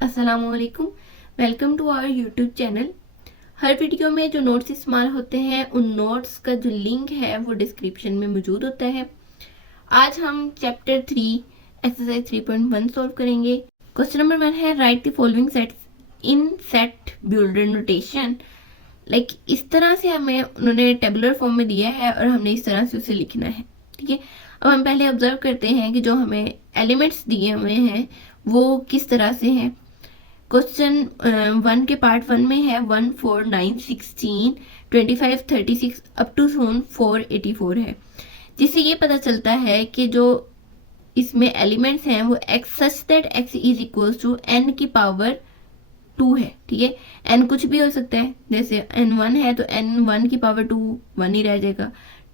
अस्सलामुअलैकुम। Welcome to our YouTube channel. हर video में जो नोट्स इस्तेमाल होते हैं उन नोट्स का जो लिंक है वो डिस्क्रिप्शन में मौजूद होता है। आज हम चैप्टर 3 एक्सरसाइज 3.1 सॉल्व करेंगे। क्वेश्चन नंबर 1 है right the following sets in set builder notation. Like इस तरह से हमें उन्होंने टेबुलर फॉर्म में दिया है और हमने इस तरह से उसे लिखना है। ठीक है, अब हम पहले ऑब्जर्व करते हैं कि जो हमें एलिमेंट्स दिए हुए हैं वो किस तरह से हैं। क्वेश्चन 1 के पार्ट 1 में है 1, 4, 9, 16, 25, 36 अप टू 484 है, जिससे ये पता चलता है कि जो इसमें एलिमेंट्स हैं वो x such that x is equal to n की पावर 2 है। ठीक है, n कुछ भी हो सकता है, जैसे n1 है तो n1 की पावर 2 1 ही रह जाएगा।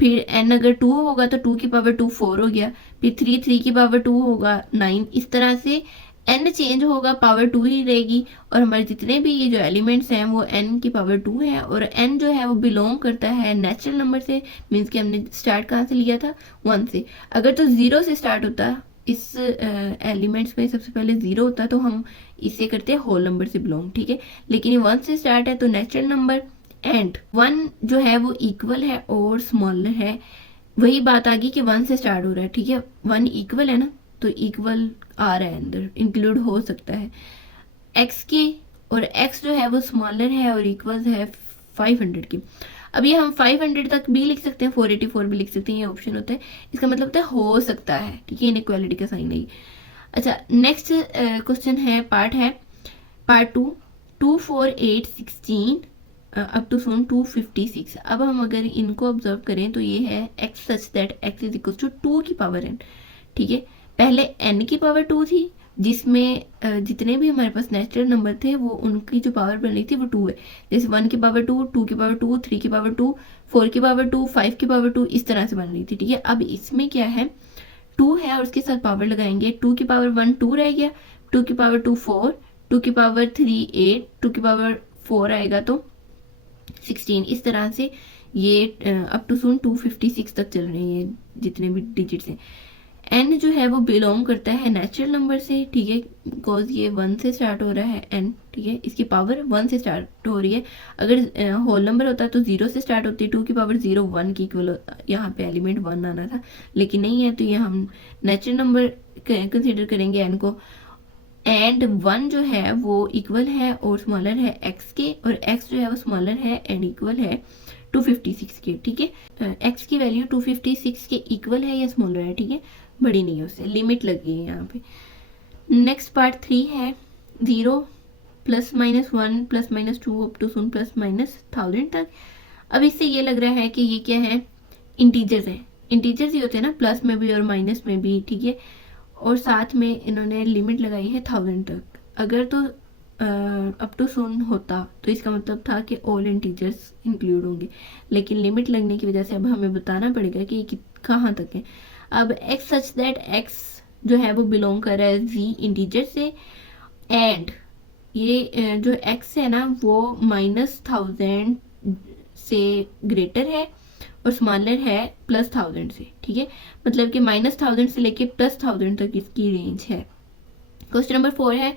फिर n अगर 2 होगा तो 2 की पावर 2 4 हो गया। फिर 3 की पावर 2 होगा 9। इस तरह से n चेंज होगा, पावर 2 ही रहेगी। और हमारे जितने भी ये जो एलिमेंट्स हैं वो n की पावर 2 है और n जो है वो बिलोंग करता है नेचुरल नंबर से। मीन्स कि हमने स्टार्ट कहाँ से लिया था, 1 से। अगर तो 0 से स्टार्ट होता, इस एलिमेंट्स में सबसे पहले 0 होता तो हम इसे करते हैं होल नंबर से बिलोंग। ठीक है, लेकिन ये 1 से स्टार्ट है तो नेचुरल नंबर एंड 1 जो है वो इक्वल है और स्मॉलर है। वही बात आ गई कि 1 से स्टार्ट हो रहा है। ठीक है, 1 इक्वल है ना, तो इक्वल आ रहा है अंदर, इंक्लूड हो सकता है x की। और x जो है वो स्मॉलर है और इक्वल है 500 की। अब ये हम 500 तक भी लिख सकते हैं, 484 भी लिख सकते हैं, ये ऑप्शन होता है। इसका मतलब होता है हो सकता है। ठीक है, इनइक्वालिटी का साइन नहीं। अच्छा, नेक्स्ट क्वेश्चन है पार्ट 2, 2, 4, 8, 16 अप टू 256। अब हम अगर इनको ऑब्जर्व करें तो ये है x such that x is equal to 2 की पावर n। ठीक है, पहले n की पावर 2 थी, जिसमें जितने भी हमारे पास नेचुरल नंबर थे वो उनकी जो पावर बन रही थी वो 2 है। जैसे 1 की पावर 2, 2 की पावर 2, 3 की पावर 2, 4 की पावर 2, 5 की पावर 2, इस तरह से बन रही थी। ठीक है, अब इसमें क्या है, 2 है और उसके साथ पावर लगाएंगे। 2 की पावर 1 2 रह गया, 2 की पावर 2 4, 2 की पावर 3 8, 2 की पावर 4 आएगा तो 16। इस तरह से ये अप टू 256 तक चल रहे हैं जितने भी डिजिट्स हैं। n जो है वो बिलोंग करता है नेचुरल नंबर से। ठीक है, बिकॉज ये 1 से स्टार्ट हो रहा है n। ठीक है, इसकी पावर 1 से स्टार्ट हो रही है। अगर होल नंबर होता तो 0 से स्टार्ट होती, 2 की पावर 0 1 की इक्वल, यहाँ पे एलिमेंट 1 आना था, लेकिन नहीं है, तो ये हम नेचुरल नंबर कंसिडर करेंगे n को। एंड 1 जो है वो इक्वल है और स्मॉलर है x के, और x जो है वो स्मॉलर है एंड इक्वल है 256 के। ठीक है, x की वैल्यू 256 के इक्वल है या स्मॉलर है। ठीक है, बड़ी नहीं है, उससे लिमिट लगी है यहाँ पे। नेक्स्ट पार्ट 3 है 0 +-1 +-2 अप टू +-1000 तक। अब इससे ये लग रहा है कि ये क्या है, इंटीजर्स है। इंटीजर्स ही होते हैं ना, प्लस में भी और माइनस में भी। ठीक है, और साथ में इन्होंने लिमिट लगाई है 1000 तक। अगर तो अप टू होता तो इसका मतलब था कि ऑल इंटीजर्स इंक्लूड होंगे, लेकिन लिमिट लगने की वजह से अब हमें बताना पड़ेगा कि ये कहाँ तक है। अब x सच दैट x जो है वो बिलोंग कर रहा है z इंटीजर से, एंड ये जो x है ना वो -1000 से ग्रेटर है और स्मॉलर है +1000 से। ठीक है, मतलब कि -1000 से लेके +1000 तक इसकी रेंज है। क्वेश्चन नंबर 4 है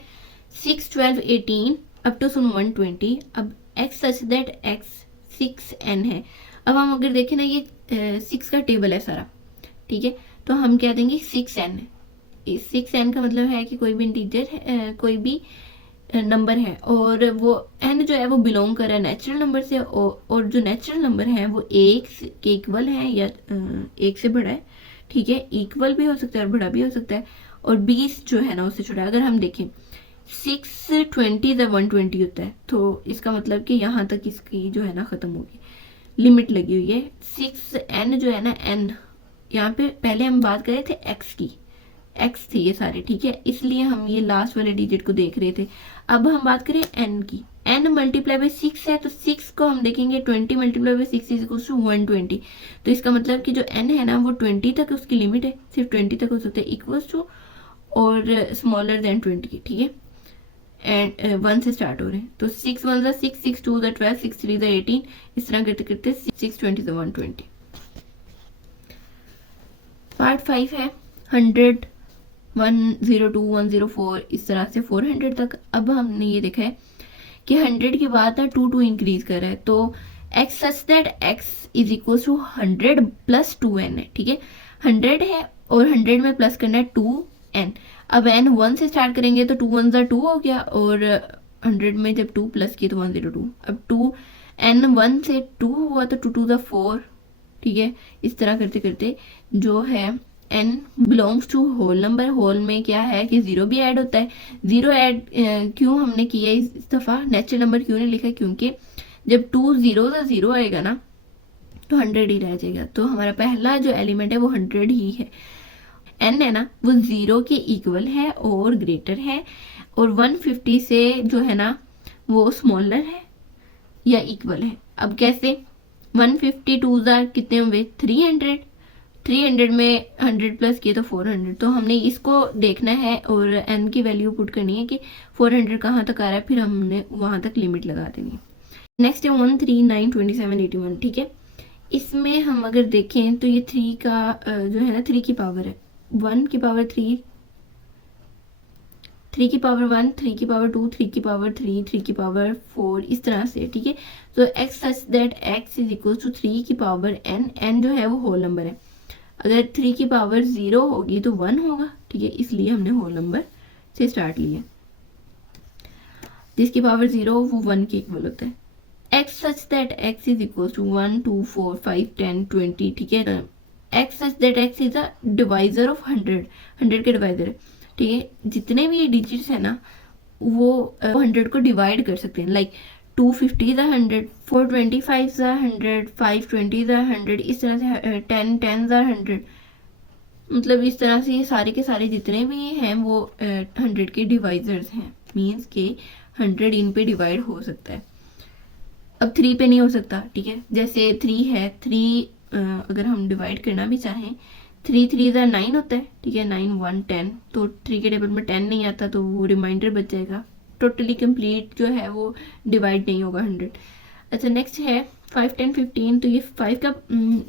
6, 12, 18 अप टू 120। अब x such that x 6n है। अब हम अगर देखें ना, ये 6 का टेबल है सारा। ठीक है, तो हम क्या देंगे 6n। 6n का मतलब है कि कोई भी इंटीजर है, कोई भी नंबर है, और वो n जो है वो बिलोंग कर रहा है नेचुरल नंबर से, और जो नेचुरल नंबर है वो 1 के इक्वल है या 1 से बड़ा है। ठीक है, इक्वल भी हो सकता है और बड़ा भी हो सकता है, और 20 जो है ना उससे छोटा है। अगर हम देखें 6 20 या 120 होता है, तो इसका मतलब कि यहाँ तक इसकी जो है ना ख़त्म होगी, लिमिट लगी हुई है। 6n जो है ना, n यहाँ पे पहले हम बात कर रहे थे x की, x थे ये सारे। ठीक है, इसलिए हम ये लास्ट वाले डिजिट को देख रहे थे। अब हम बात करें n की, n मल्टीप्लाई बाई 6 है, तो 6 को हम देखेंगे 20 multiply by 6 is equal to 120। तो इसका मतलब कि जो n है ना वो 20 तक उसकी लिमिट है, सिर्फ 20 तक हो सकता है, इक्वल टू और स्मॉलर देन 20 की। ठीक है, एंड 1 से स्टार्ट हो रहे हैं, तो 6 1 ज़ा 6, 6 2 ज़ा 12, 6 3 ज़ा 18, इस तरह करते करते 6 20 ज़ा 120। पार्ट 5 है 100 102, 104 इस तरह से 400 तक। अब हमने ये देखा है कि 100 के बाद ना 2 इंक्रीज कर रहा है, तो x such that x is equal to 100 plus 2n है, ठीक है। 100 है और 100 में प्लस करना है 2n। अब n 1 से स्टार्ट करेंगे तो 2 1 2 हो गया, और 100 में जब 2 प्लस किए तो 102। अब 2 n 1 से 2 हुआ तो 2 2 4, ठीक है। इस तरह करते करते जो है n belongs to whole number. Whole में क्या है कि 0 भी ऐड होता है। 0 ऐड क्यों हमने किया इस दफ़ा, नेचुरल नंबर क्यों नहीं लिखा, क्योंकि जब 2 0 आएगा ना तो 100 ही रह जाएगा। तो हमारा पहला जो एलिमेंट है वो 100 ही है। n है ना वो 0 के इक्वल है और ग्रेटर है, और 150 से जो है ना वो स्मॉलर है या इक्वल है। अब कैसे, 152 कितने हुए 300, 300 में 100 प्लस किए तो 400। तो हमने इसको देखना है और n की वैल्यू पुट करनी है कि 400 कहाँ तक आ रहा है, फिर हमने वहाँ तक लिमिट लगा देनी है। नेक्स्ट है 1 3 9 27 81, ठीक है। इसमें हम अगर देखें तो ये 3 का जो है ना 3 की पावर है, 1 की पावर 3, 3 की पावर 1, 3 की पावर 2, 3 की पावर 3, 3 की पावर 4, इस तरह से, ठीक है। तो x such that x is equal to 3 की पावर n जो है वो होल नंबर है। अगर 3 की पावर 0 होगी तो 1 होगा, ठीक है, इसलिए हमने होल नंबर से स्टार्ट लिया। जिसकी पावर 0 वो 1 के इक्वल होता है। x such that x is equal to 1 2 4 5 10 20, ठीक है। x such that x is a divisor of 100, 100 के डिवाइजर है, ठीक है। जितने भी ये डिजिट्स है ना वो 100 को डिवाइड कर सकते हैं। लाइक 250 इज 100, 425 इज 100, 520 इज 100, इस तरह से 10 इज 100। मतलब इस तरह से ये सारे के सारे जितने भी हैं वो 100 के डिवाइजर्स हैं, मीन्स के 100 इन पे डिवाइड हो सकता है। अब 3 पे नहीं हो सकता, ठीक है। जैसे 3 है, 3 अगर हम डिवाइड करना भी चाहें, 3 3 9 होता है, ठीक है। 9 1 10, तो 3 के टेबल में 10 नहीं आता तो वो रिमाइंडर बच जाएगा, टोटली कंप्लीट जो है वो डिवाइड नहीं होगा 100। अच्छा नेक्स्ट है 5 10 15, तो ये 5 का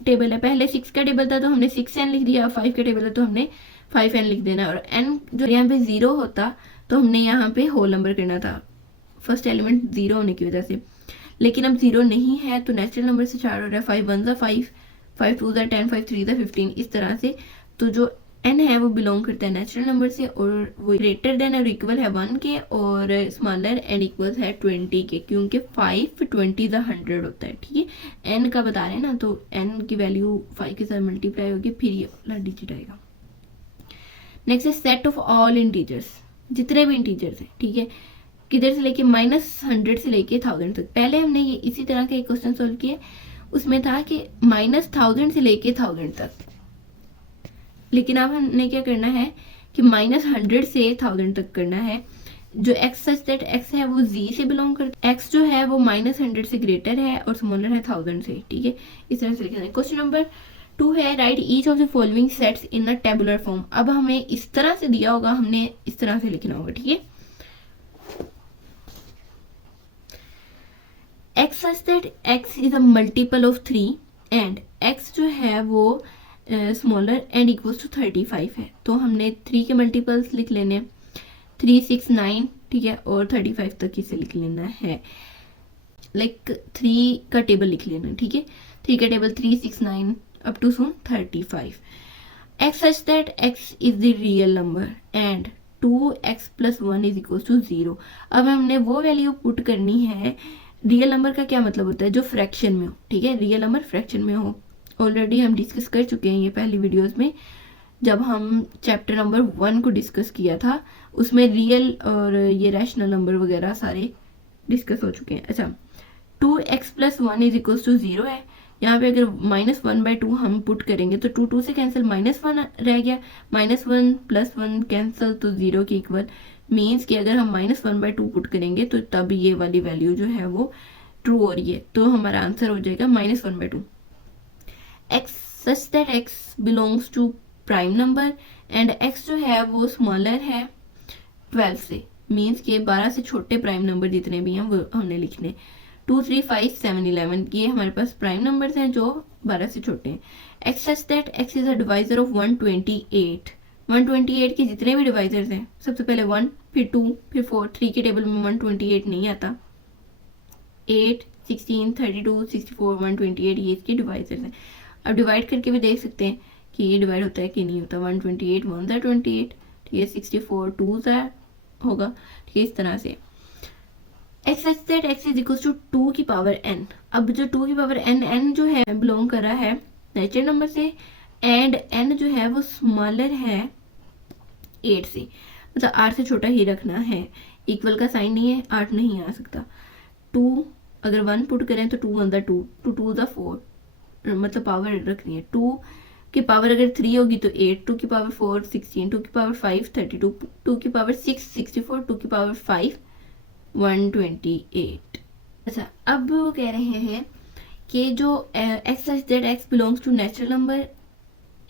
टेबल है। पहले 6 का टेबल था तो हमने 6n लिख दिया, 5 का टेबल है तो हमने 5n लिख देना, और n जो यहाँ पे 0 होता तो हमने यहाँ पे होल नंबर करना था, फर्स्ट एलिमेंट 0 होने की वजह से। लेकिन अब 0 नहीं है तो नेचुरल नंबर से स्टार्ट हो रहा है। 5 1 5, 5 2 10, 5 3 15, इस तरह से। तो जो n है वो बिलोंग करता है नेचुरल नंबर से, और वो ग्रेटर देन और इक्वल है 1 के, और स्मॉलर एंड इक्वल है 20 के, क्योंकि 5 20 100 होता है, ठीक है। n का बता रहे हैं ना, तो n की वैल्यू 5 के साथ मल्टीप्लाई होगी, फिर ये वाला डिजिट आएगा। नेक्स्ट है सेट ऑफ ऑल इंटीजर्स, जितने भी इंटीजर्स हैं, ठीक है। किधर से लेके -100 से लेके 1000 तक। पहले हमने ये इसी तरह का एक क्वेश्चन सोल्व किया, उसमें था कि -1000 से लेके 1000 तक। लेकिन अब हमने क्या करना है कि -100 से 1000 तक करना है। जो x सच दैट x है वो z से बिलोंग करता है, x जो है वो -100 से ग्रेटर है और स्मॉलर है 1000 से, ठीक है। इस तरह से लिखना है। क्वेश्चन नंबर 2 है right each of the following sets in a tabular form. अब हमें इस तरह से दिया होगा, हमने इस तरह से लिखना होगा, ठीक है। x such that x is a multiple of 3 and x जो है वो स्मॉलर एंड इक्वल्स टू 35 है, तो हमने 3 के मल्टीपल्स लिख लेने, 3 6 9, ठीक है, और 35 तक इसे लिख लेना है। लाइक 3 का टेबल लिख लेना, ठीक है। 3 का टेबल 3 6 9 अप टू सोन 35। x such that x is the real number and 2x plus 1 is equals to 0। अब हमने वो वैल्यू पुट करनी है। रियल नंबर का क्या मतलब होता है, जो फ्रैक्शन में हो, ठीक है। रियल नंबर फ्रैक्शन में हो, ऑलरेडी हम डिस्कस कर चुके हैं ये पहली वीडियोस में, जब हम चैप्टर नंबर 1 को डिस्कस किया था, उसमें रियल और ये रैशनल नंबर वगैरह सारे डिस्कस हो चुके हैं। अच्छा 2x plus 1 is equals to 0 है। यहाँ पे अगर -1/2 हम पुट करेंगे तो 2 2 से कैंसिल, -1 रह गया, -1 + 1 कैंसिल, तो 0 के इक्वल। मीन्स कि अगर हम -1/2 पुट करेंगे तो तब ये वाली वैल्यू जो है वो ट्रू हो रही है, तो हमारा आंसर हो जाएगा -1/2। x such that x belongs to prime number and x जो है वो स्मॉलर है 12 से, मीन्स कि 12 से छोटे प्राइम नंबर जितने भी हैं वो हमने लिखने। 2 3 5 7 11 ये हमारे पास प्राइम नंबर्स हैं जो 12 से छोटे हैं। x such that x is a divisor of 128, 128 के जितने भी डिवाइजर्स हैं, सबसे पहले 1, फिर 2, फिर 4, 3 के टेबल में 128 नहीं आता। 8, 16, 32, 64, 128 ये इसके डिवाइजर्स हैं। अब डिवाइड करके भी देख सकते हैं कि ये डिवाइड होता है कि नहीं होता। 128 1 ज़ा 28, ठीक है, 64 2 ज़ा होगा, ठीक है, इस तरह से। x such that x is equals to 2 की पावर n। अब जो 2 की पावर n जो है बिलोंग कर रहा है नेचुरल नंबर से, एंड n जो है वो स्मॉलर है 8 से, मतलब 8 से छोटा ही रखना है। इक्वल का साइन नहीं है, 8 नहीं आ सकता। 2 अगर 1 पुट करें तो 2 1 ज़ा 2, 2 2 ज़ा 4, मतलब पावर रखनी है। 2 की पावर अगर 3 होगी तो 8, 2 की पावर 4 16, 2 की पावर 5 32, 2 की पावर 6 64, 2 की पावर 5 128। अच्छा, अब वो कह रहे हैं कि जो x such that x belongs to natural number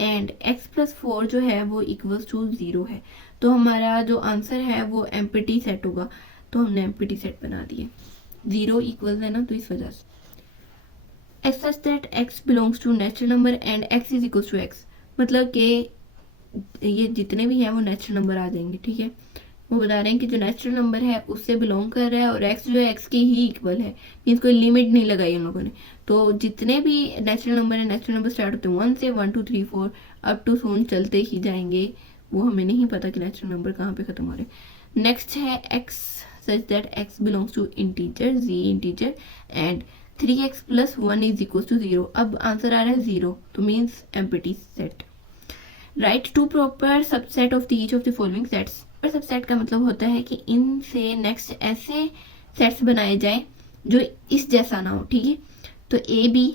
and x plus 4 जो है वो इक्वल्स टू 0 है। तो हमारा जो आंसर है वो एम्प्टी सेट होगा, तो हमने एम्प्टी सेट बना दिए। 0 इक्वल्स है ना, तो इस वजह से x such that x belongs to natural number and x is equals to x, मतलब कि ये जितने भी हैं वो नेचुरल नंबर आ जाएंगे, ठीक है। वो बता रहे हैं कि जो नेचुरल नंबर है उससे बिलोंग कर रहा है और x जो है x के ही इक्वल है, मीन्स कोई लिमिट नहीं लगाई उन लोगों ने। तो जितने भी नेचुरल नंबर है, नेचुरल नंबर स्टार्ट होते हैं 1 से, 1 2 3 4 अप टू सोन चलते ही जाएंगे। वो हमें नहीं पता कि नेचुरल नंबर कहाँ पे खत्म हो रहे। नेक्स्ट है x such that x belongs to integer, z integer, and 3x plus 1 is equal to 0। अब आंसर आ रहा है 0, तो means empty set. Write to proper subset of the each of the following sets. Subset का मतलब होता है कि इनसे नेक्स्ट ऐसे सेट्स बनाए जाए जो इस जैसा ना हो, ठीक है। तो ए बी,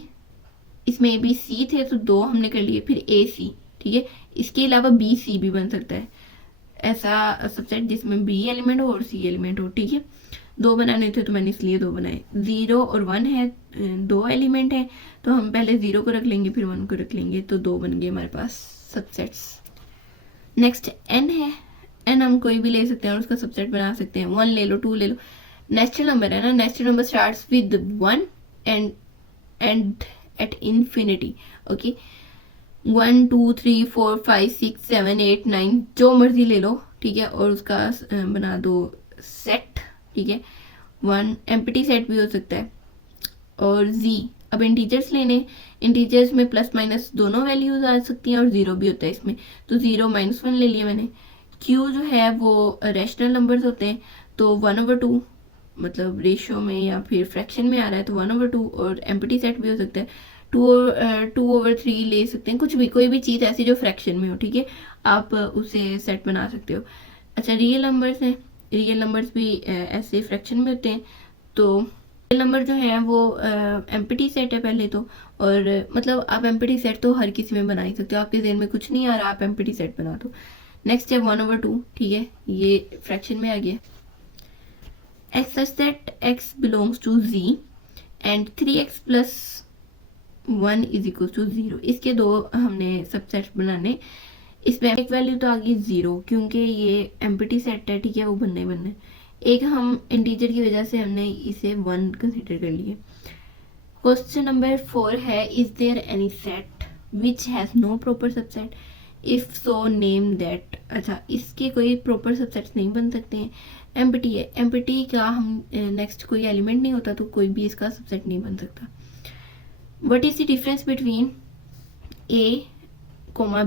इसमें ए बी सी थे तो 2 हमने कर लिए, फिर ए सी, ठीक है। इसके अलावा बी सी भी बन सकता है, ऐसा सबसेट जिसमें बी एलिमेंट हो और सी एलिमेंट हो, ठीक है। 2 बनाने थे तो मैंने इसलिए 2 बनाए। 0 और 1 है, 2 एलिमेंट है, तो हम पहले 0 को रख लेंगे फिर 1 को रख लेंगे, तो 2 बन गए हमारे पास सबसेट्स। नेक्स्ट n है, n हम कोई भी ले सकते हैं और उसका सबसेट बना सकते हैं। 1 ले लो, 2 ले लो, नेचुरल नंबर है ना, natural number starts with 1 and at infinity, okay. 1 2 3 4 5 6 7 8 9 जो मर्जी ले लो, ठीक है, और उसका बना दो सेट, ठीक है। 1 एम्प्टी सेट भी हो सकता है। और z, अब इंटीजर्स लेने, इंटीजर्स में प्लस माइनस दोनों वैल्यूज आ सकती हैं और 0 भी होता है इसमें, तो 0 -1 ले लिया मैंने। q जो है वो रैशनल नंबर्स होते हैं, तो 1/2 मतलब रेशियो में या फिर फ्रैक्शन में आ रहा है तो 1/2, और एम्प्टी सेट भी हो सकता है 2/3 ले सकते हैं, कुछ भी, कोई भी चीज़ ऐसी जो फ्रैक्शन में हो, ठीक है, आप उसे सेट बना सकते हो। अच्छा, रियल नंबर्स हैं, रियल नंबर्स भी ऐसे फ्रैक्शन में होते हैं, तो रियल नंबर जो है वो एम्प्टी सेट है पहले तो, और मतलब आप एम्प्टी सेट तो हर किसी में बना ही सकते हो, आपके ज़हन में कुछ नहीं आ रहा आप एम्प्टी सेट बना दो। नेक्स्ट है 1/2, ठीक है, ये फ्रैक्शन में आ गया। x such that x belongs to z and 3x plus 1 is equal to 0। इसके 2 हमने सबसेट बनाने, इसमें एक वैल्यू तो आ गई 0 क्योंकि ये एम्प्टी सेट है, ठीक है, वो बनना ही बनना है। एक हम इंटीजर की वजह से हमने इसे 1 कंसीडर कर लिए। क्वेश्चन नंबर 4 है, is there any set which has no proper subset, if so name that. अच्छा, इसके कोई प्रॉपर सबसेट्स नहीं बन सकते हैं, एम्प्टी है, एम्प्टी का हम नेक्स्ट कोई एलिमेंट नहीं होता तो कोई भी इसका सबसेट नहीं बन सकता। What is the difference between a,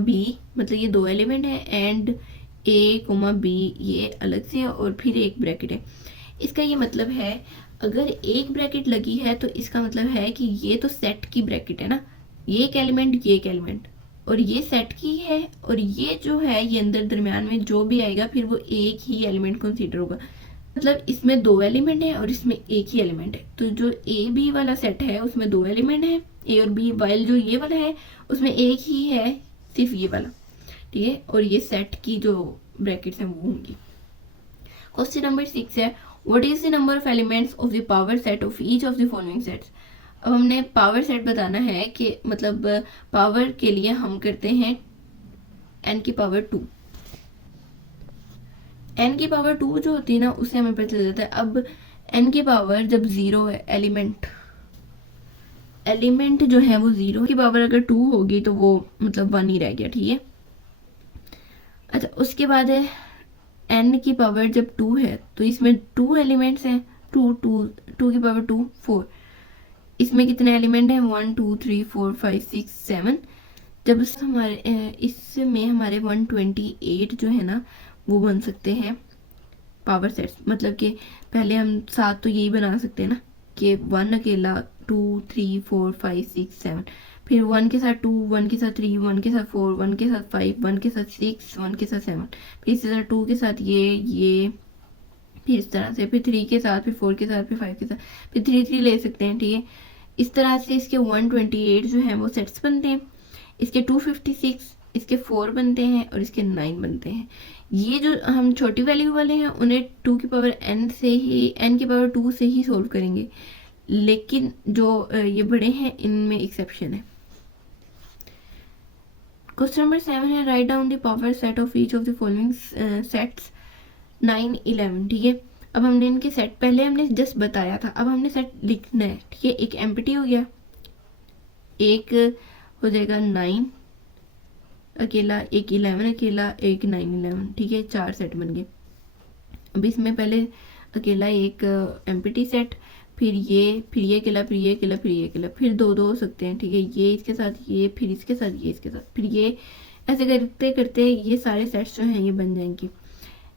b, मतलब ये 2 एलिमेंट है, एंड a, b ये अलग से है और फिर एक ब्रैकेट है। इसका ये मतलब है अगर एक ब्रैकेट लगी है तो इसका मतलब है कि ये तो सेट की ब्रैकेट है ना, ये एक एलिमेंट, ये एक एलिमेंट, और ये सेट की है, और ये जो है ये अंदर दरमियान में जो भी आएगा फिर वो एक ही एलिमेंट कंसीडर होगा। मतलब इसमें 2 एलिमेंट है और इसमें एक ही एलिमेंट है, तो जो ए बी वाला सेट है उसमें 2 एलिमेंट है ए और बी, वाइल जो ये वाला है उसमें एक ही है, सिर्फ ये वाला, ठीक है, और ये सेट की जो ब्रैकेट्स हैं वो होंगी। क्वेश्चन नंबर 6 है, what is the number of elements of the power set of each of the following sets. अब हमने पावर सेट बताना है कि मतलब पावर के लिए हम करते हैं n की पावर 2, n की पावर 2 जो होती है ना उससे हमें पता चल जाता है। अब n की पावर जब 0 है, एलिमेंट जो है वो 0 की पावर अगर 2 होगी तो वो मतलब 1 ही रह गया, ठीक है। अच्छा, उसके बाद है n की पावर जब 2 है तो इसमें 2 एलिमेंट्स हैं, 2 की पावर 2 4। इसमें कितने एलिमेंट हैं, 1 2 3 4 5 6 7। जब इसमें हमारे 128 जो है ना वो बन सकते हैं पावर सेट्स। मतलब कि पहले हम 7 तो यही बना सकते हैं ना कि 1 अकेला, 2 3 4 5 6 7, फिर 1 के साथ 2, 1 के साथ 3, 1 के साथ 4, 1 के साथ 5, 1 के साथ 6, 1 के साथ 7, फिर इसी तरह 2 के साथ ये, फिर इस तरह से, फिर 3 के साथ, फिर 4 के साथ, फिर 5 के साथ, फिर 3 3 ले सकते हैं। ठीक है, इस तरह से इसके 128 जो हैं वो सेट्स बनते हैं। इसके 256, इसके 4 बनते हैं और इसके 9 बनते हैं। ये जो हम छोटी वैल्यू वाले हैं उन्हें 2 की पावर n से ही, n की पावर 2 से ही सोल्व करेंगे, लेकिन जो ये बड़े हैं इनमें एक्सेप्शन है। क्वेश्चन नंबर 7 है, write down the power set of each of the following sets 9 11। ठीक है, अब हमने इनके सेट पहले हमने जस्ट बताया था, अब हमने सेट लिखना है। ठीक है, एक एम्प्टी हो गया, एक हो जाएगा 9 अकेला, एक 11 अकेला, एक 9 11। ठीक है, 4 सेट बन गए। अब इसमें पहले अकेला एक एम्प्टी सेट, फिर ये अकेला, फिर ये अकेला, फिर ये अकेला, फिर दो दो हो सकते हैं। ठीक है, ये इसके साथ ये, फिर इसके साथ ये, इसके साथ फिर ये, ऐसे करते करते ये सारे सेट्स जो हैं ये बन जाएंगे।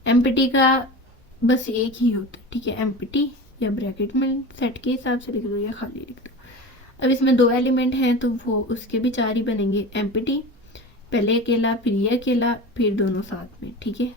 एम्प्टी का बस एक ही होता है। ठीक है, एम्प्टी या ब्रैकेट में सेट के हिसाब से लिख दो या खाली लिख दो। अब इसमें 2 एलिमेंट हैं तो वो उसके भी 4 ही बनेंगे। एम्प्टी पहले अकेला, फिर ये अकेला, फिर दोनों साथ में। ठीक है,